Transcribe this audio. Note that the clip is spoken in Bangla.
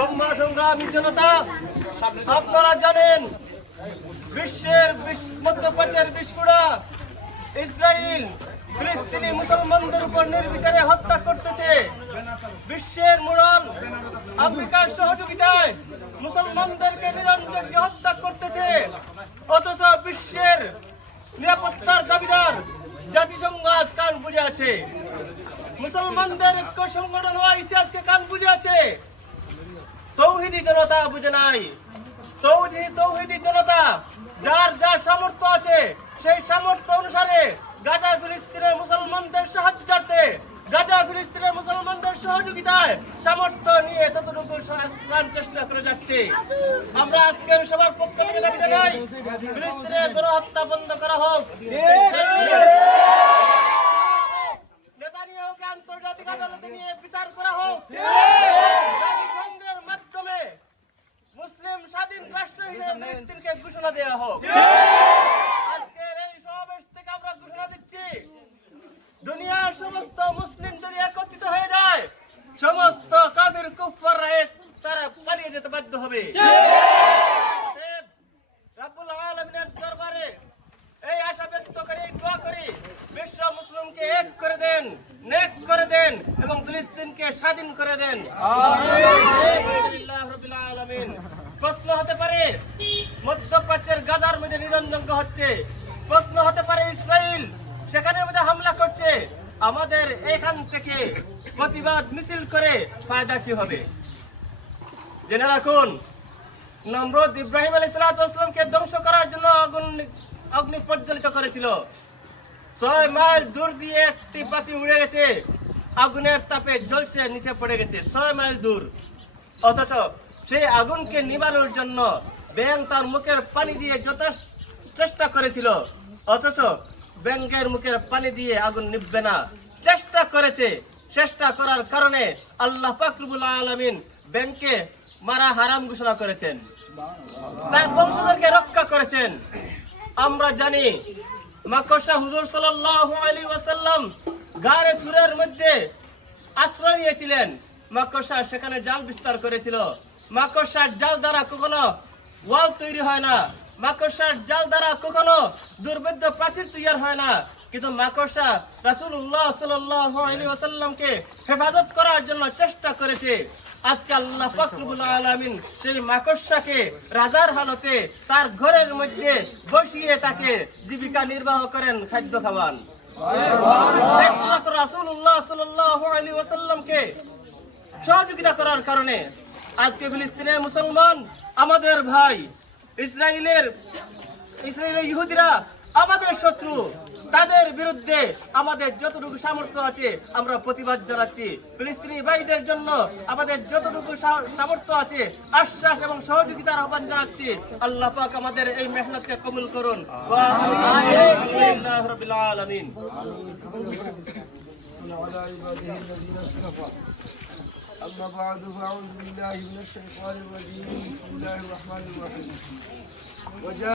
সংগ্রামী জনতা, আপনারা জানেন বিশ্বের মধ্যপ্রাচ্যের বিস্ফোরা ইসরায়েল ফিলিস্তিনি মুসলমানদের উপর নির্বিচারে হত্যা করতেছে। বিশ্বের মোড়ল আফ্রিকার সহযোগিতায় মুসলমানদেরকে নিরঞ্জনকে হত্যা করতেছে। অথচ বিশ্বের নিরাপত্তার দাবিদার জাতিসংঘ আজ কান বুঝে আছে। মুসলমানদের ঐক্য সংগঠন ওআইসি আজকে কান বুঝে আছে। তৌহিদি জনতা বুঝে নাই। তৌহিদি জনতা যার যার সামর্থ্য আছে সেই সামর্থ্য অনুসারে গাজা ফিলিস্তিনের মুসলমানদের সাহায্যার্থে, গাজা ফিলিস্তিনের মুসলমানদের সহযোগিতায় সামর্থ্য নিয়ে ততটুকু চেষ্টা করে যাচ্ছে। আমরা আজকের সবার পক্ষ থেকে দাবি জানাই, ফিলিস্তিনের গণহত্যা বন্ধ করা হোক। নেতানিয়াহুকে আন্তর্জাতিক আদালতে নিয়ে বিচার করা হোক। জাতিসংঘের মাধ্যমে মুসলিম স্বাধীন রাষ্ট্র হিসেবে ফিলিস্তিনকে ঘোষণা দেওয়া হোক। আজকের এই সমাবেশ থেকে আমরা ঘোষণা দিচ্ছি, দুনিয়ার সমস্ত মুসলিম যদি একত্রিত হয়ে যায়, সমস্ত কাফির কুফাররা তারা পালিয়ে যেতে বাধ্য হবে। রাব্বুল আলামিনের দরবারে এই আশা ব্যক্ত করে দোয়া করি, বিশ্ব মুসলিমকে এক করে দেন, নেক করে দেন এবং ফিলিস্তিনকে স্বাধীন করে দেন। আমিন। প্রশ্ন হতে পারে মধ্যপ্রাচ্যের গাজার মধ্যে নিরঞ্জন হচ্ছে, প্রশ্ন হতে পারে ইসরায়েল সেখানে মধ্যে হামলা করছে, আমাদের এখান থেকে প্রতিবাদ মিছিল করে ফায়দা কি হবে? জেনে রাখুন, নমরুদ ইব্রাহিম আলাইহিস সালামকে ধ্বংস করার জন্য অগ্নি প্রজ্বলিত করেছিল। 6 মাইল দূর দিয়ে একটি পাতি উড়ে গেছে, আগুনের তাপে জ্বলছে, নিচে পড়ে গেছে 6 মাইল দূর। অথচ সেই আগুনকে নিবানোর জন্য ব্যাঙ তার মুখের পানি দিয়ে যত চেষ্টা করেছিল, অথচ ব্যাঙের মুখের পানি দিয়ে আগুন নিভবে না। চেষ্টা করেছে, চেষ্টা করার কারণে আল্লাহ পাক রব্বুল আলামিন ব্যাঙকে মারা হারাম ঘোষণা করেছেন, তার বংশধরকে রক্ষা করেছেন। আমরা জানি মাকড়সা হুজুর সাল্লাল্লাহু আলাইহি ওয়াসাল্লাম গারে সুরের মধ্যে আশ্রয় নিয়েছিলেন। মাকড়সা সেখানে জাল বিস্তার করেছিল। মাকড়সার জাল দ্বারা কখনো ওয়াল তৈরি হয় না, মাকড়সার জাল দ্বারা কখনো দুর্ভেদ্য প্রাচীর তৈরি হয় না। কিন্তু মাকড়সা রাসূলুল্লাহ সাল্লাল্লাহু আলাইহি ওয়াসাল্লামকে হেফাজত করার জন্য চেষ্টা করেছে। আজকে আল্লাহ পাক রব্বুল আলামিন সেই মাকড়সাকে রাজার হালতে তার ঘরের মধ্যে বসিয়ে তাকে জীবিকা নির্বাহ করেন, খাদ্য খাওয়ান। একমাত্র রাসূলুল্লাহ সাল্লাল্লাহু আলাইহি ওয়াসাল্লামকে সহযোগিতা করার কারণে আজকে ফিলিস্তিনের মুসলমান আমাদের ভাই, ইসরায়েলের ইহুদিরা আমাদের শত্রু। তাদের বিরুদ্ধে আমাদের যতটুকু সামর্থ্য আছে আমরা প্রতিবাদ জানাচ্ছি। ফিলিস্তিনি ভাইদের জন্য আমাদের যতটুকু সামর্থ্য আছে আশ্বাস এবং সহযোগিতার আহ্বান জানাচ্ছি। আল্লাহ পাক আমাদের এই মেহনতকে কবুল করুন। আলহামদুলিল্লাহি রাব্বিল আলামিন। أما بعد فأعوذ بالله من الشيطان الرجيم. بسم الله الرحمن الرحيم.